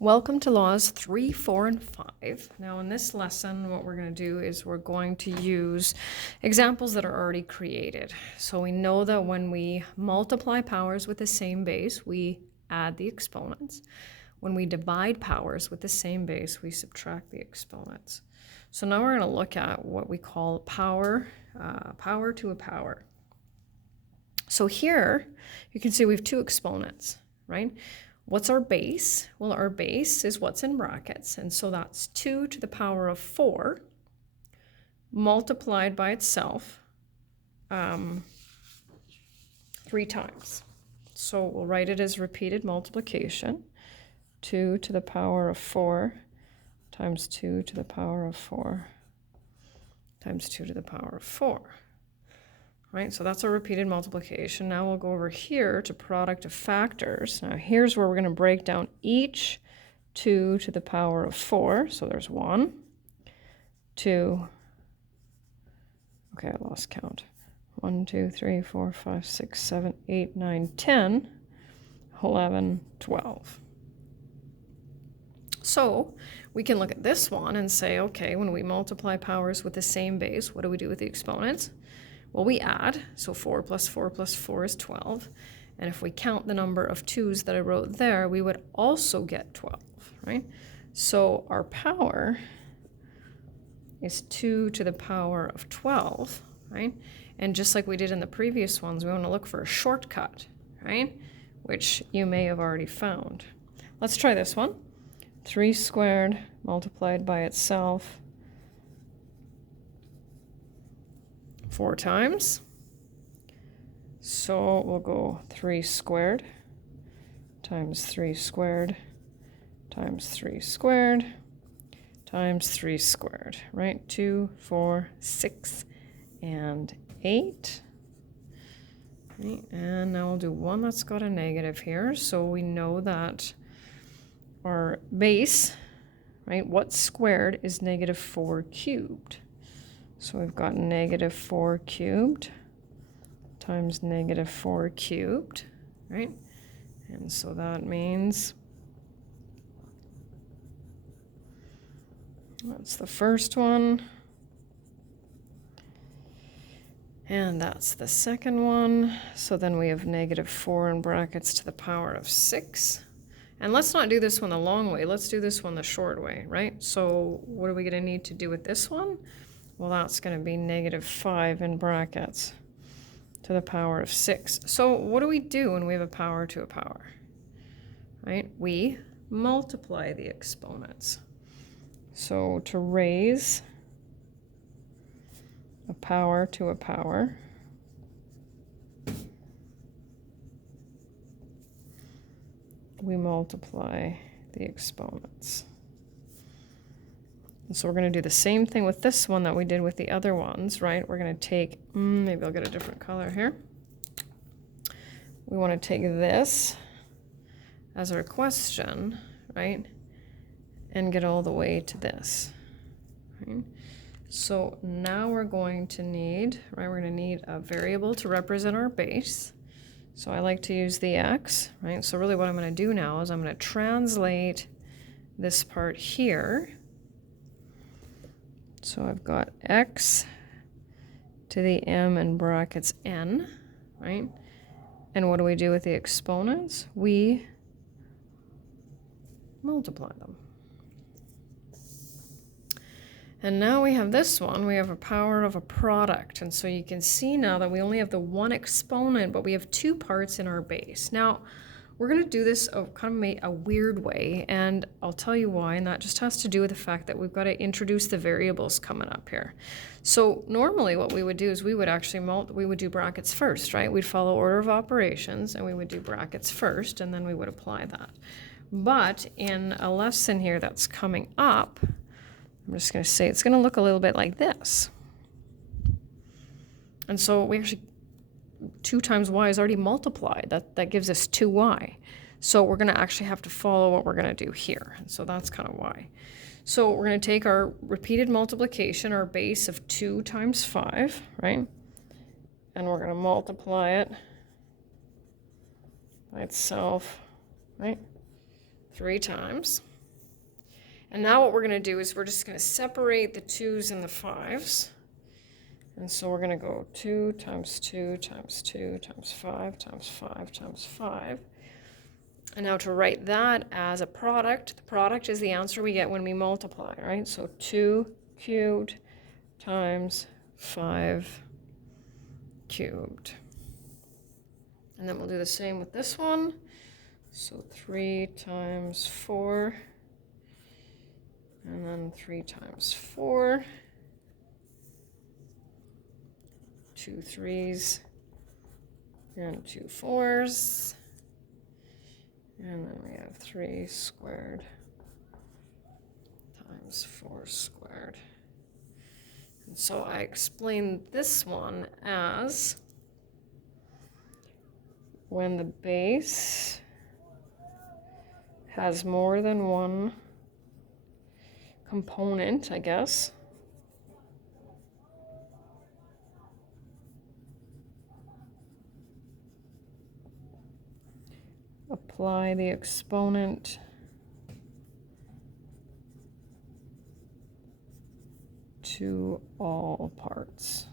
Welcome to Laws 3, 4, and 5. Now in this lesson, what we're going to do is we're going to use examples that are already created. So we know that when we multiply powers with the same base, we add the exponents. When we divide powers with the same base, we subtract the exponents. So now we're going to look at what we call power to a power. So here you can see we have two exponents, right? What's our base? Well, our base is what's in brackets, and so that's 2 to the power of 4 multiplied by itself 3 times. So we'll write it as repeated multiplication. 2 to the power of 4 times 2 to the power of 4 times 2 to the power of 4. Right, so that's a repeated multiplication. Now we'll go over here to product of factors. Now here's where we're going to break down each 2 to the power of 4. So there's 1, 2, okay, I lost count. 1, 2, 3, 4, 5, 6, 7, 8, 9, 10, 11, 12. So we can look at this one and say, okay, when we multiply powers with the same base, what do we do with the exponents? Well, we add, so 4 plus 4 plus 4 is 12. And if we count the number of 2's that I wrote there, we would also get 12, right? So our power is 2 to the power of 12, right? And just like we did in the previous ones, we want to look for a shortcut, right? Which you may have already found. Let's try this one. 3 squared multiplied by itself 4 times. So we'll go 3 squared times 3 squared times 3 squared times 3 squared, right? 2, 4, 6, and 8. Right? And now we'll do one that's got a negative here. So we know that our base, right, what's squared is negative 4 cubed. So we've got negative 4 cubed times negative 4 cubed, right? And so that means that's the first one. And that's the second one. So then we have negative 4 in brackets to the power of 6. And let's not do this one the long way. Let's do this one the short way, right? So what are we going to need to do with this one? Well, that's going to be negative 5 in brackets to the power of 6. So what do we do when we have a power to a power? Right? We multiply the exponents. So to raise a power to a power, we multiply the exponents. And so we're going to do the same thing with this one that we did with the other ones, right? We're going to take, maybe I'll get a different color here. We want to take this as our question, right? And get all the way to this, right? So now we're going to need, right? We're going to need a variable to represent our base. So I like to use the x, right? So really what I'm going to do now is I'm going to translate this part here. So I've got x to the m in brackets n, right? And what do we do with the exponents? We multiply them. And now we have this one, we have a power of a product. And so you can see now that we only have the one exponent, but we have two parts in our base. Now, we're going to do this kind of a weird way, and I'll tell you why, and that just has to do with the fact that we've got to introduce the variables coming up here. So normally what we would do is we would actually we would do brackets first, right? We'd follow order of operations, and we would do brackets first, and then we would apply that. But in a lesson here that's coming up, I'm just going to say it's going to look a little bit like this. And so we actually 2 times y is already multiplied. That gives us 2y. So we're going to actually have to follow what we're going to do here. And so that's kind of why. So we're going to take our repeated multiplication, our base of 2 times 5, right? And we're going to multiply it by itself, right? 3 times. And now what we're going to do is we're just going to separate the 2's and the 5's. And so we're going to go 2 times 2 times 2 times 5 times 5 times 5. And now to write that as a product, the product is the answer we get when we multiply, right? So 2 cubed times 5 cubed. And then we'll do the same with this one. So 3 times 4, and then 3 times 4. 2 3's and 2 4's. And then we have 3 squared times 4 squared. And so I explained this one as when the base has more than one component, I guess, apply the exponent to all parts.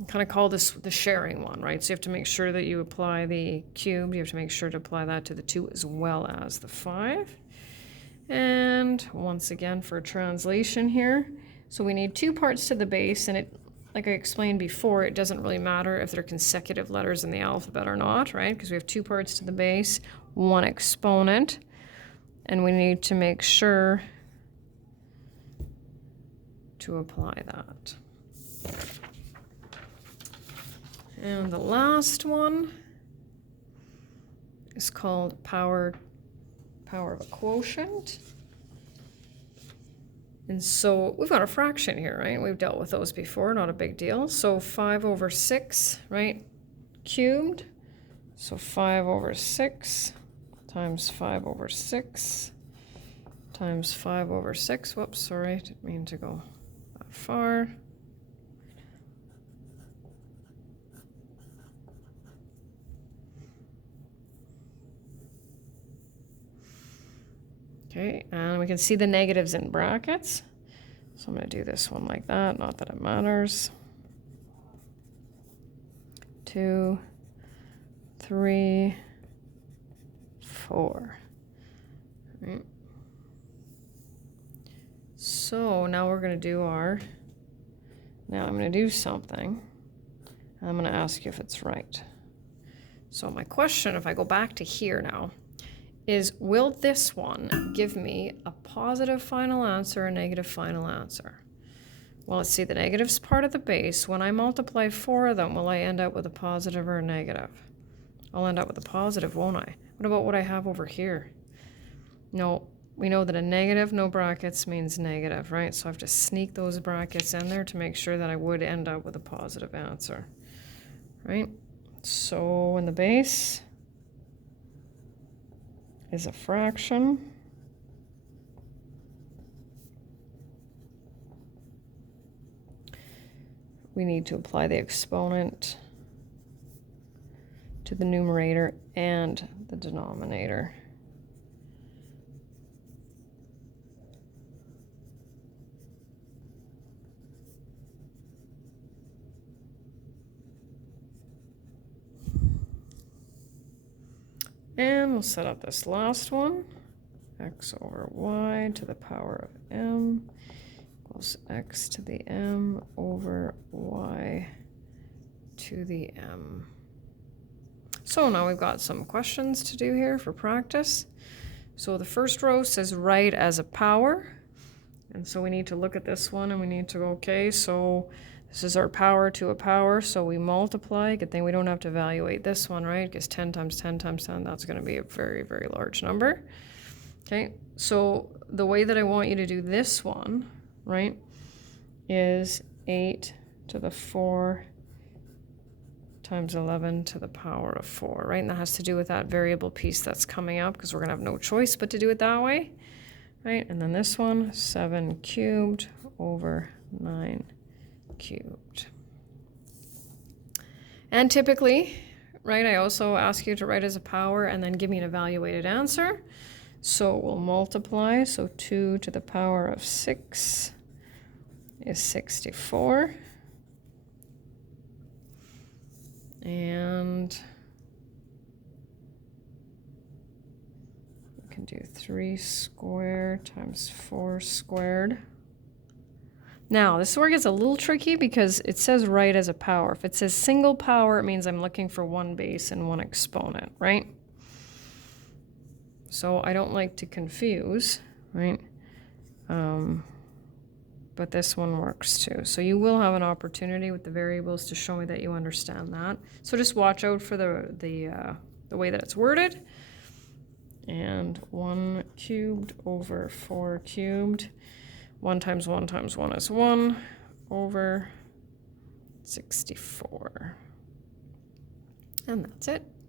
I kind of call this the sharing one, right? So you have to make sure that you apply the cube. You have to make sure to apply that to the 2 as well as the 5. And once again, for translation here, so we need 2 parts to the base, and it, like I explained before, it doesn't really matter if they're consecutive letters in the alphabet or not, right? Because we have 2 parts to the base, 1 exponent, and we need to make sure to apply that. And the last one is called power of a quotient. And so we've got a fraction here, right? We've dealt with those before, not a big deal. So 5 over 6, right, cubed. So 5 over 6 times 5 over 6 times 5 over 6. Whoops, sorry, didn't mean to go that far. Okay, and we can see the negatives in brackets. So I'm going to do this one like that, not that it matters. 2, 3, 4. Right. So now we're going to do now I'm going to do something. I'm going to ask you if it's right. So my question, if I go back to here now, is will this one give me a positive final answer or a negative final answer? Well, let's see, the negative's part of the base. When I multiply 4 of them, will I end up with a positive or a negative? I'll end up with a positive, won't I? What about what I have over here? No, we know that a negative, no brackets, means negative, right? So I have to sneak those brackets in there to make sure that I would end up with a positive answer, right? So when the base is a fraction, we need to apply the exponent to the numerator and the denominator. And we'll set up this last one. X over y to the power of m equals x to the m over y to the m. So now we've got some questions to do here for practice. So the first row says write as a power. And so we need to look at this one and we need to go, okay, so this is our power to a power, so we multiply. Good thing we don't have to evaluate this one, right? Because 10 times 10 times 10, that's going to be a very, very large number. Okay, so the way that I want you to do this one, right, is 8 to the 4 times 11 to the power of 4, right? And that has to do with that variable piece that's coming up because we're going to have no choice but to do it that way, right? And then this one, 7 cubed over 9 cubed. And typically, right, I also ask you to write as a power and then give me an evaluated answer. So we'll multiply. So 2 to the power of 6 is 64. And we can do 3 squared times 4 squared. Now, this is where it gets a little tricky because it says right as a power. If it says single power, it means I'm looking for one base and one exponent, right? So I don't like to confuse, right? But this one works too. So you will have an opportunity with the variables to show me that you understand that. So just watch out for the way that it's worded. And 1 cubed over 4 cubed. 1 times 1 times 1 is 1 over 64. And that's it.